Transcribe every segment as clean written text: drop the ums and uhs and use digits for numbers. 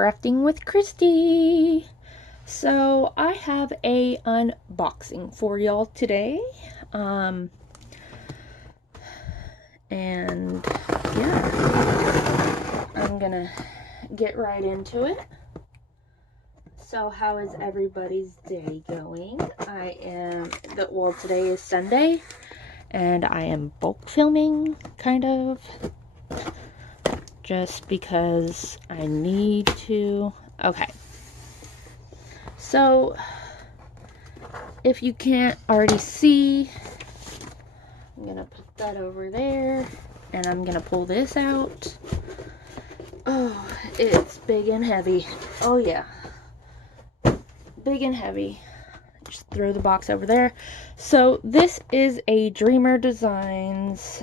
Crafting with Christy. So I have a unboxing for y'all today. And yeah, I'm gonna get right into it. So how is everybody's day going? Today is Sunday and I am bulk filming, kind of, just because I need to. Okay. So, if you can't already see, I'm gonna put that over there, and I'm gonna pull this out. Oh, it's big and heavy. Oh yeah. Big and heavy. Just throw the box over there. So, this is a Dreamer Designs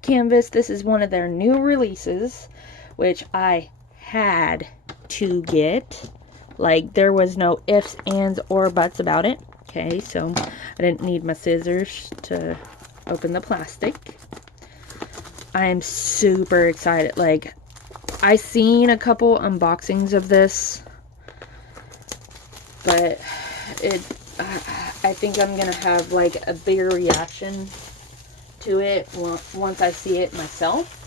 canvas. This is one of their new releases, which I had to get. Like, there was no ifs, ands, or buts about it. Okay, so I didn't need my scissors to open the plastic. I am super excited. Like, I seen a couple unboxings of this, but I think I'm gonna have like a bigger reaction to it once I see it myself.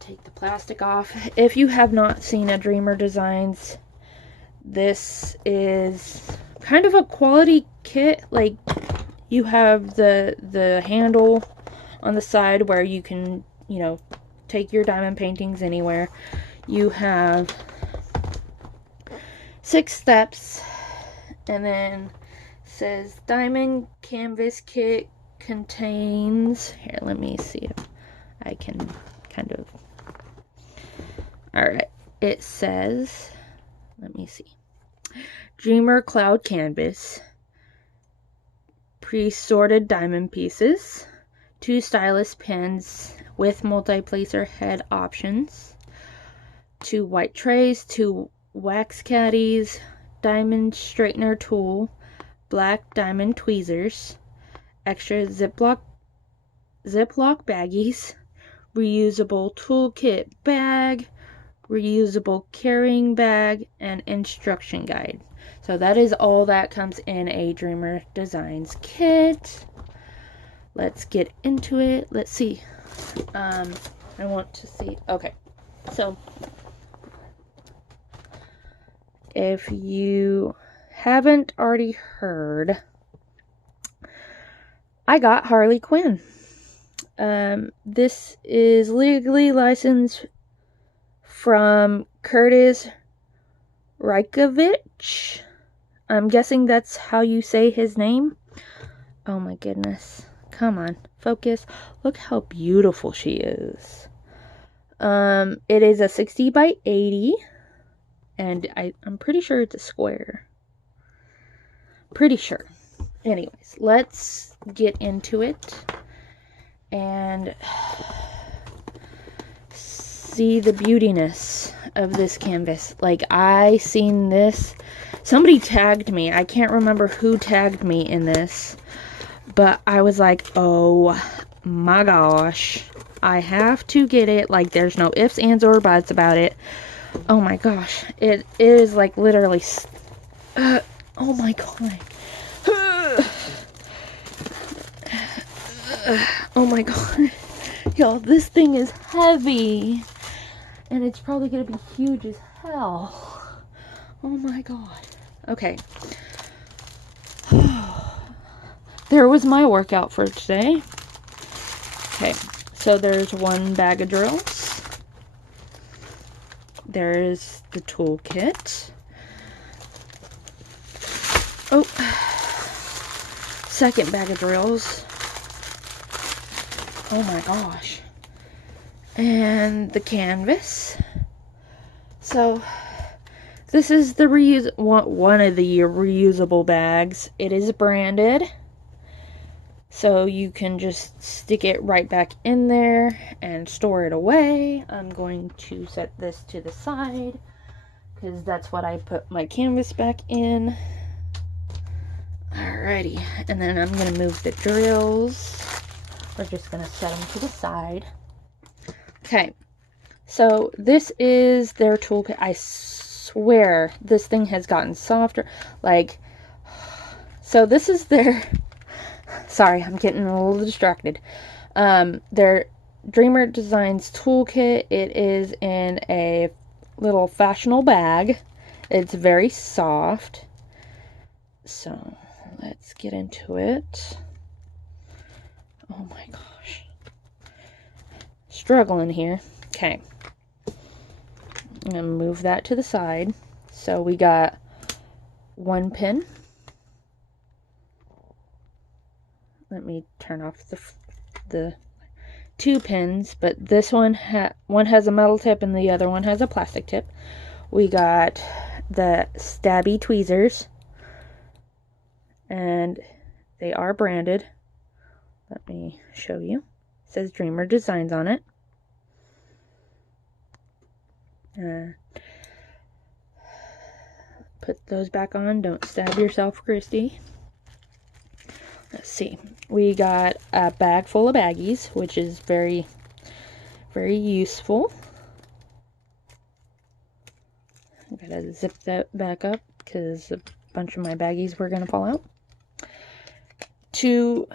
Take the plastic off. If you have not seen a Dreamer Designs, this is kind of a quality kit. Like, you have the handle on the side where you can, you know, take your diamond paintings anywhere. You have 6 steps, and then it says diamond canvas kit contains, here, let me see if I can kind of. Alright, it says, let me see. Dreamer Cloud Canvas, pre-sorted diamond pieces, 2 stylus pens with multi-placer head options, 2 white trays, 2 wax caddies, diamond straightener tool, black diamond tweezers, extra Ziploc baggies, reusable toolkit bag, reusable carrying bag, and instruction guide. So that is all that comes in a Dreamer Designs kit. Let's get into it. Let's see. I want to see. Okay. So if you haven't already heard, I got Harley Quinn. This is legally licensed from Curtis Reikovich. I'm guessing that's how you say his name. Oh my goodness. Come on, focus. Look how beautiful she is. It is a 60 by 80. And I'm pretty sure it's a square. Pretty sure. Anyways, let's get into it. And see the beautiness of this canvas. Like, I seen this, somebody tagged me, I can't remember who tagged me in this, but I was like, oh my gosh, I have to get it. Like, there's no ifs, ands, or buts about it. Oh my gosh, it is like literally oh my god. Oh my god, y'all, this thing is heavy. And it's probably going to be huge as hell. Oh my god. Okay. There was my workout for today. Okay. So there's 1 bag of drills. There's the toolkit. Oh. 2nd bag of drills. Oh my gosh. And the canvas. So this is the one of the reusable bags. It is branded, so you can just stick it right back in there and store it away. I'm going to set this to the side because that's what I put my canvas back in. Alrighty, and then I'm gonna move the drills. We're just gonna set them to the side. Okay, So this is their toolkit. I swear this thing has gotten softer. Like, so this is their, sorry, I'm getting a little distracted. Their Dreamer Designs toolkit. It is in a little fashionable bag. It's very soft. So let's get into it. Oh my gosh. Struggling here. Okay. I'm going to move that to the side. So we got one pin. Let me turn off the two pins, but this one has a metal tip and the other one has a plastic tip. We got the stabby tweezers, and they are branded. Let me show you. It says Dreamer Designs on it. Put those back on. Don't stab yourself, Christy. Let's see. We got a bag full of baggies, which is very, very useful. I'm gonna zip that back up because a bunch of my baggies were gonna fall out. Two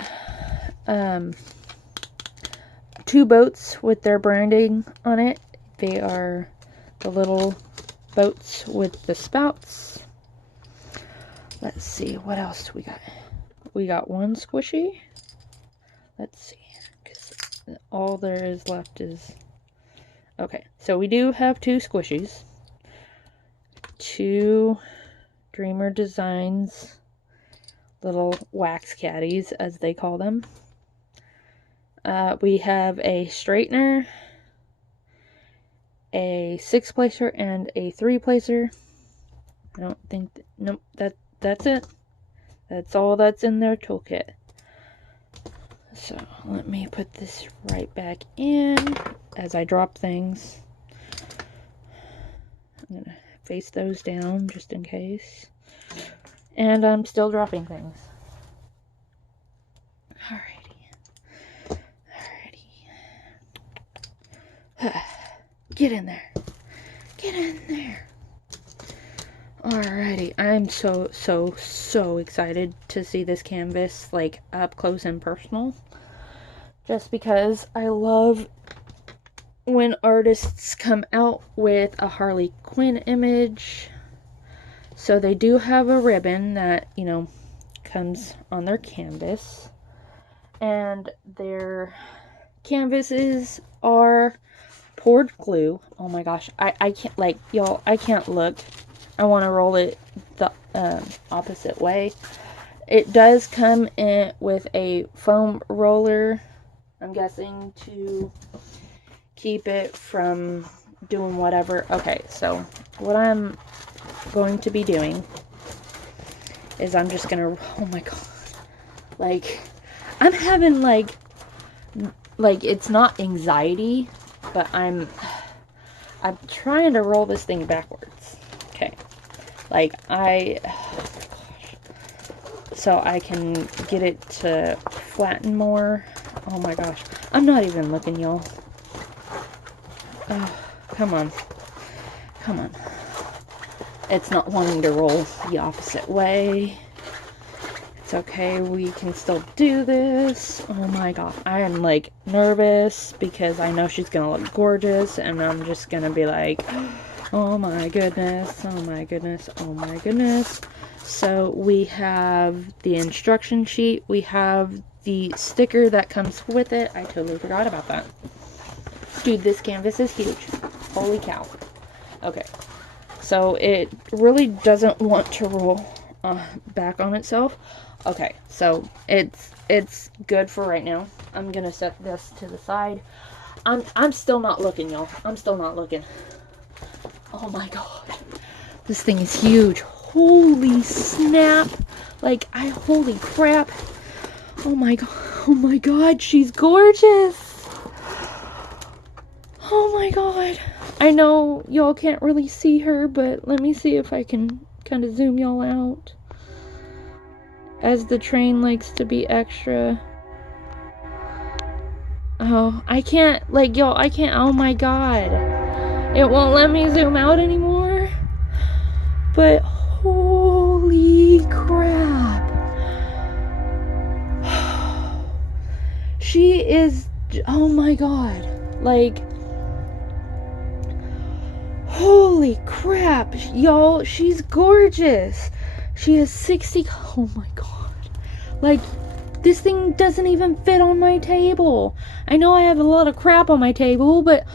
boats with their branding on it. They are the little boats with the spouts. Let's see, what else do we got? We got one squishy. Let's see, because all there is left is... Okay, so we do have two squishies. Two Dreamer Designs little wax caddies, as they call them. We have a straightener, a 6-placer, and a 3-placer. I don't think... Nope, that's it. That's all that's in their toolkit. So let me put this right back in as I drop things. I'm gonna face those down just in case. And I'm still dropping things. Alrighty. Get in there. Get in there. Alrighty, I'm so excited to see this canvas, like, up close and personal. Just because I love when artists come out with a Harley Quinn image. So they do have a ribbon that, you know, comes on their canvas. And their canvases are poured glue. Oh my gosh, I can't, like, y'all, I can't look. I want to roll it the opposite way. It does come in with a foam roller, I'm guessing, to keep it from doing whatever. Okay, so what I'm going to be doing is I'm just gonna, oh my god, like, I'm having like it's not anxiety, but I'm trying to roll this thing backwards. Okay, like so I can get it to flatten more. Oh my gosh, I'm not even looking, y'all. Oh, come on. It's not wanting to roll the opposite way. It's okay, we can still do this. Oh my god, I am like nervous because I know she's gonna look gorgeous, and I'm just gonna be like, oh my goodness, oh my goodness, oh my goodness. So we have the instruction sheet, we have the sticker that comes with it. I totally forgot about that. Dude, this canvas is huge. Holy cow. Okay, so it really doesn't want to roll back on itself. Okay, so it's good for right now. I'm gonna set this to the side. I'm still not looking, y'all. I'm still not looking. Oh my god, this thing is huge. Holy snap! Like, holy crap! Oh my god, she's gorgeous. Oh my god. I know y'all can't really see her, but let me see if I can kind of zoom y'all out. As the train likes to be extra. Oh, I can't, like, y'all, I can't, oh my god. It won't let me zoom out anymore. But holy crap. She is, oh my god. Like, holy crap. Y'all, she's gorgeous. She has 60, oh my god. Like, this thing doesn't even fit on my table. I know I have a lot of crap on my table, but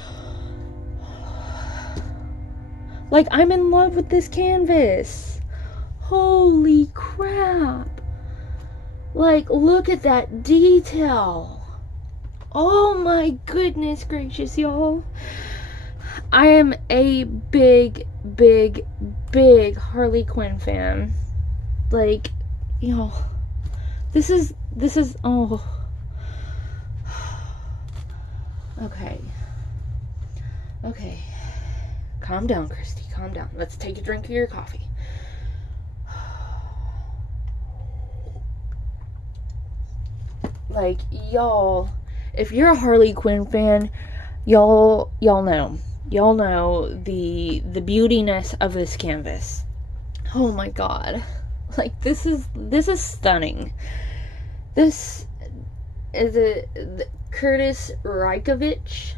like, I'm in love with this canvas. Holy crap. Like, look at that detail. Oh my goodness gracious, y'all. I am a big Harley Quinn fan. Like, y'all, this is, oh. Okay. Calm down, Christy, calm down. Let's take a drink of your coffee. Like, y'all, if you're a Harley Quinn fan, y'all know the beautiness of this canvas. Oh my god. Like, this is stunning. This is a Curtis Reikovich.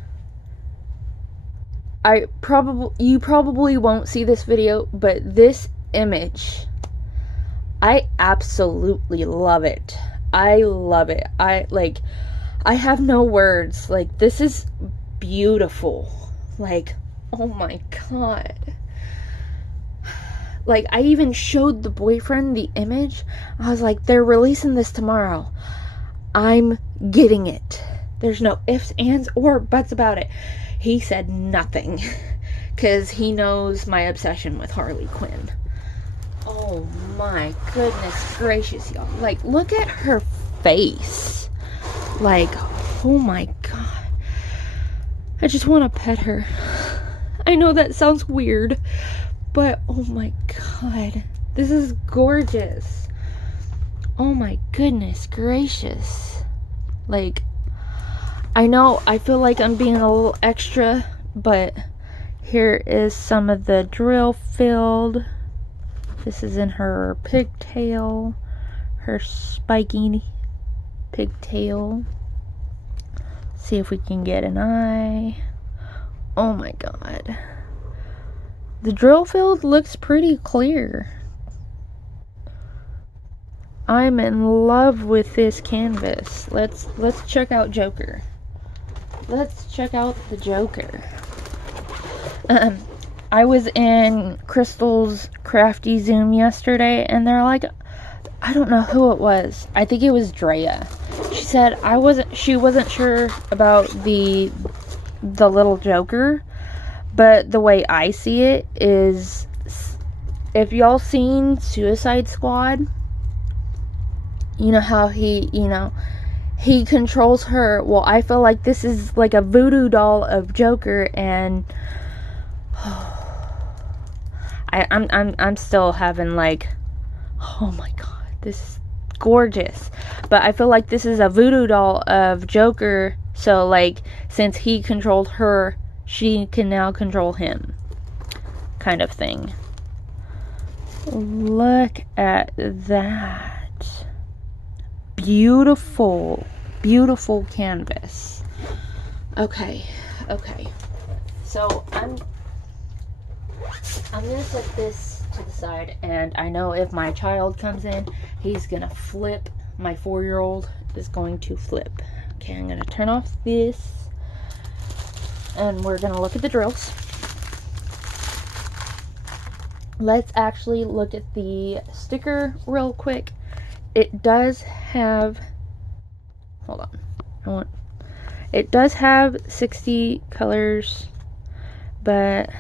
You probably won't see this video, but this image, I absolutely love it. I love it. I have no words. Like, this is beautiful. Like, oh my god. Like, I even showed the boyfriend the image. I was like, they're releasing this tomorrow. I'm getting it. There's no ifs, ands, or buts about it. He said nothing. Because he knows my obsession with Harley Quinn. Oh my goodness gracious, y'all. Like, look at her face. Like, oh my god. I just want to pet her. I know that sounds weird, but oh my god. This is gorgeous. Oh my goodness gracious. Like, I know I feel like I'm being a little extra, but here is some of the drill filled. This is in her pigtail, her spiky pigtail. See if we can get an eye. Oh my god. The drill field looks pretty clear. I'm in love with this canvas. Let's check out Joker. Let's check out the Joker. I was in Crystal's Crafty Zoom yesterday, and they're like, I don't know who it was. I think it was Drea. She said she wasn't sure about the little Joker, but the way I see it is, if y'all seen Suicide Squad, you know how he controls her. Well, I feel like this is like a voodoo doll of Joker, and I'm still having like, oh my god, this is gorgeous. But I feel like this is a voodoo doll of Joker, so like, since he controlled her, she can now control him, kind of thing. Look at that. Beautiful canvas. Okay. So I'm gonna set this to the side, and I know if my child comes in, he's gonna flip. My 4-year-old is going to flip. Okay, I'm gonna turn off this, and we're gonna look at the drills. Let's actually look at the sticker real quick. It does have, hold on, it does have 60 colors, but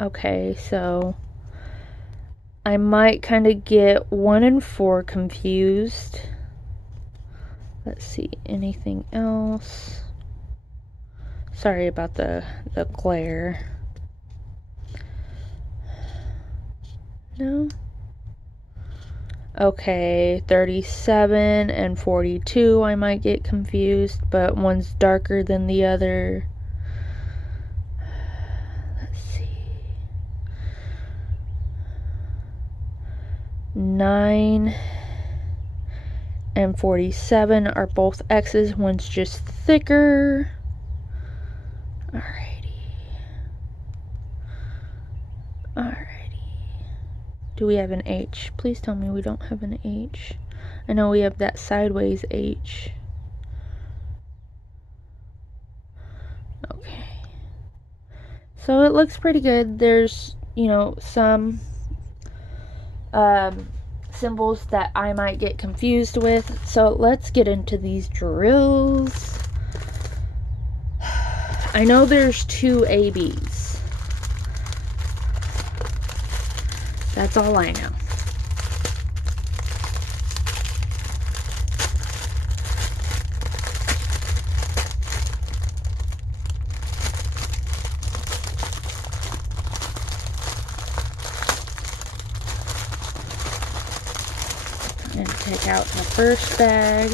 okay, so I might kind of get 1 and 4 confused. Let's see, anything else? Sorry about the glare. No? Okay, 37 and 42 I might get confused, but one's darker than the other. 9 and 47 are both X's. One's just thicker. Alrighty. Do we have an H? Please tell me we don't have an H. I know we have that sideways H. Okay. So it looks pretty good. There's, you know, some symbols that I might get confused with. So let's get into these drills. I know there's 2 ABs. That's all I know. And take out the first bag.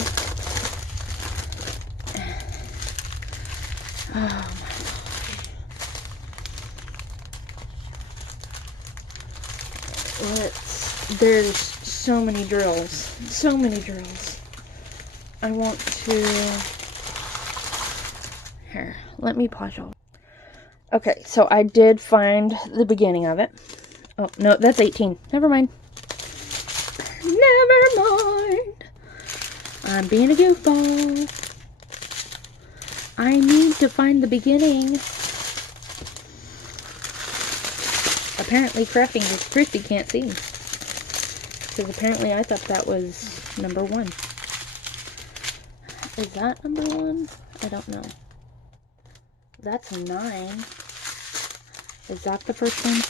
Oh my gosh. There's so many drills. So many drills. I want to... Here, let me pause all. Okay, so I did find the beginning of it. Oh, no, that's 18. Never mind. Never mind. I'm being a goofball. I need to find the beginning. Apparently Christy can't see. Because apparently I thought that was number 1. Is that number 1? I don't know. That's 9. Is that the first one?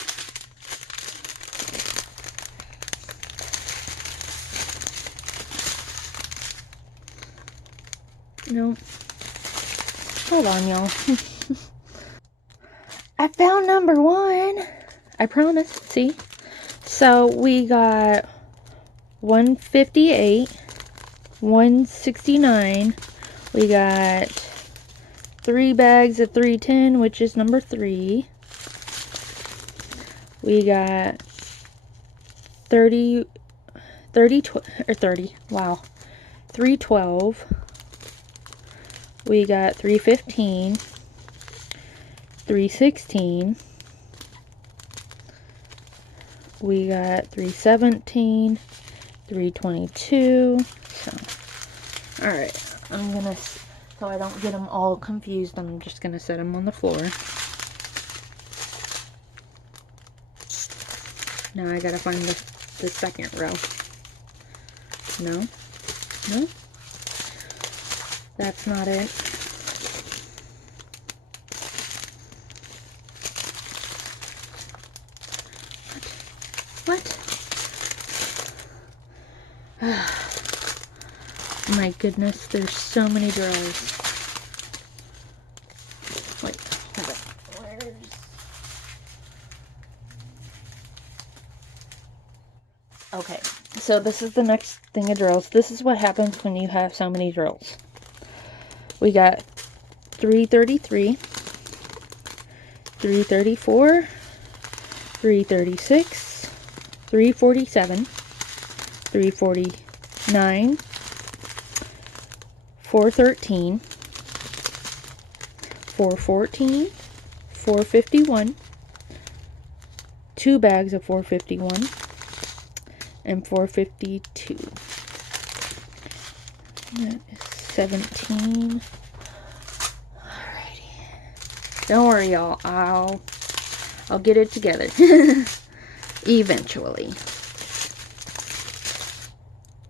No. Hold on, y'all. I found number 1. I promise. See? So we got 158, 169. We got 3 bags of 310, which is number 3. We got 30, wow. 312. We got 315, 316. We got 317, 322. So, alright. So I don't get them all confused, I'm just gonna set them on the floor. Now I gotta find the second row. No? No? That's not it. What? My goodness, there's so many drills. Wait, hold it. Okay, so this is the next thing of drills. This is what happens when you have so many drills. We got 333, 334, 336, 347, 349, 413, 414, 451, 2 bags of 451, and 452. That is 17. Alrighty. Don't worry, y'all. I'll get it together. Eventually.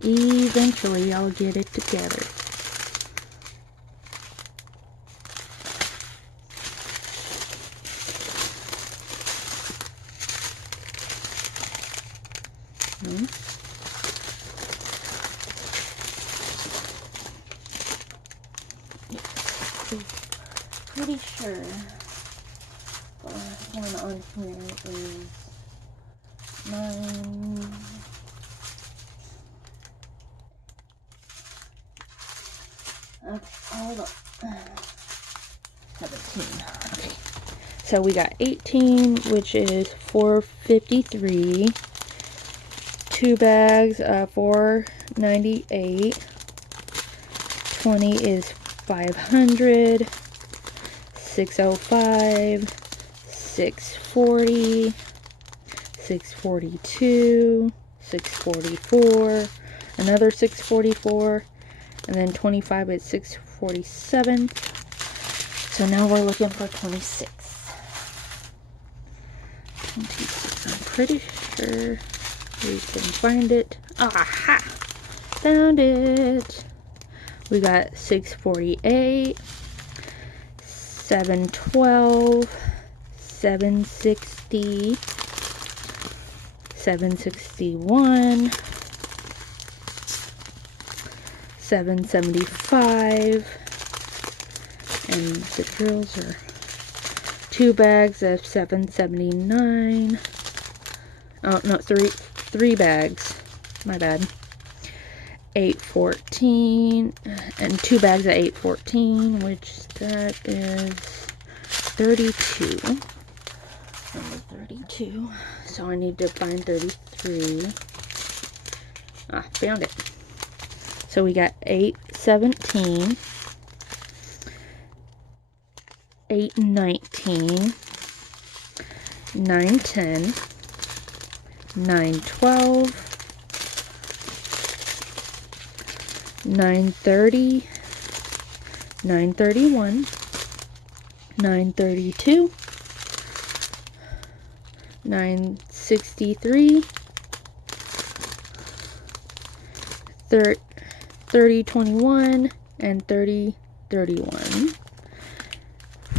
Eventually, I'll get it together. Pretty sure the last one on here is 9. Hold on. 17. Okay. So we got 18, which is 453. 2 bags, $4.98. 20 is 500. 605. 640. 642. 644. Another 644. And then 25 is 647. So now we're looking for 26. 26. I'm pretty sure we can find it. Aha! Found it. We got 648, 712, 760, 761, 775, and the drills are 2 bags of 779. Oh no, three bags. My bad. 814 and 2 bags of 814, which that is 32. Number 32. So I need to find 33. Ah, found it. So we got 817, 819, 910, 912, 930, 931, 932, 963, 3021, and 3031.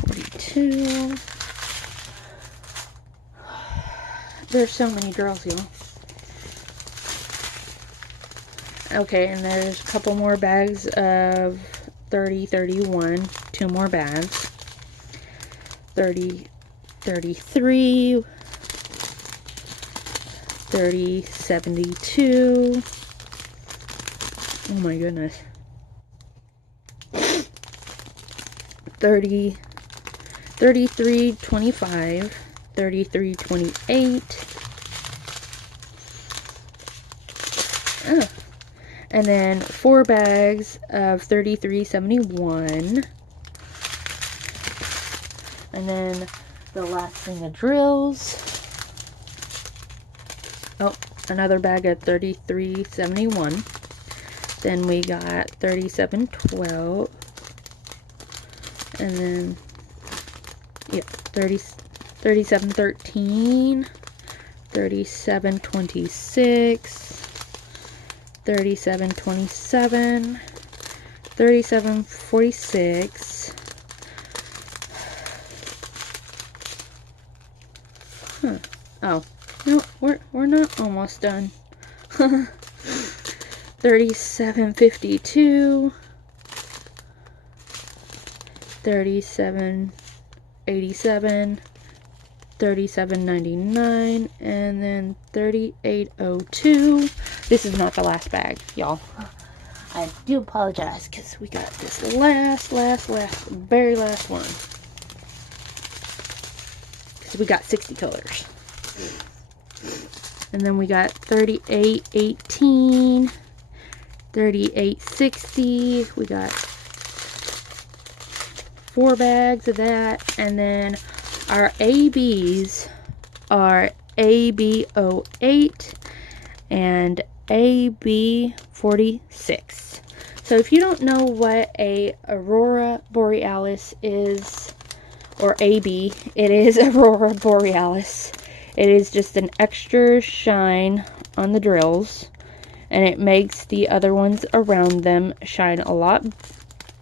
42. There's so many drills, y'all. Okay, and there's a couple more bags of 3031. 2 more bags. 3033. 3072. Oh my goodness. 3325. 3328. Oh. And then 4 bags of 3371. And then the last thing of drills. Oh, another bag of 3371. Then we got 3712. And then, yeah, 3713. 3726. 3727, 3746. Huh. Oh, no, we're not almost done. 3752, 3787, 3799, and then 3802. This is not the last bag, y'all. I do apologize because we got this very last one. Because we got 60 colors. And then we got 3818, 3860. We got 4 bags of that. And then our ABs are AB08 and AB46. So if you don't know what a Aurora Borealis is, or AB, it is Aurora Borealis. It is just an extra shine on the drills, and it makes the other ones around them shine a lot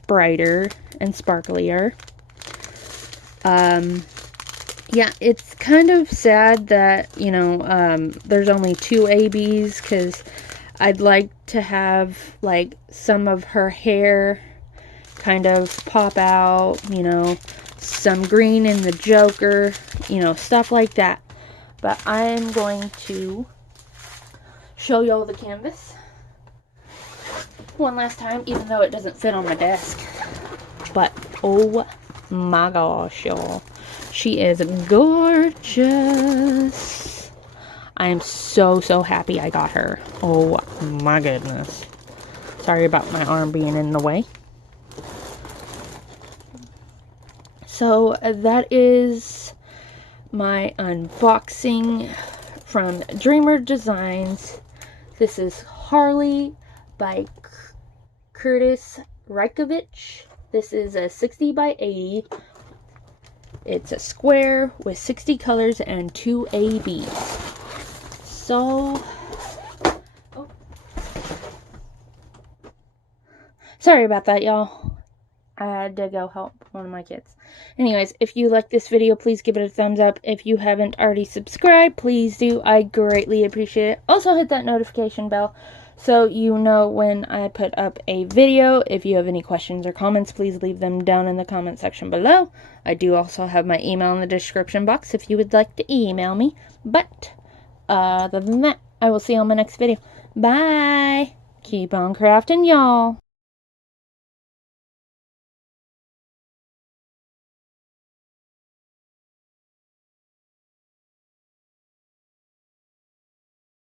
brighter and sparklier. Yeah, it's kind of sad that, you know, there's only 2 ABs, because I'd like to have, like, some of her hair kind of pop out, you know, some green in the Joker, you know, stuff like that. But I'm going to show y'all the canvas one last time, even though it doesn't fit on my desk. But, oh my gosh, y'all. She is gorgeous. I am so, so happy I got her. Oh my goodness. Sorry about my arm being in the way. So that is my unboxing from Dreamer Designs. This is Harley by Curtis Reikovich. This is a 60 by 80. It's a square with 60 colors and 2 ABs. So, oh. Sorry about that, y'all. I had to go help one of my kids. Anyways, if you like this video, please give it a thumbs up. If you haven't already subscribed, please do. I greatly appreciate it. Also, hit that notification bell so you know when I put up a video. If you have any questions or comments, please leave them down in the comment section below. I do also have my email in the description box if you would like to email me. But, other than that, I will see you on my next video. Bye! Keep on crafting, y'all!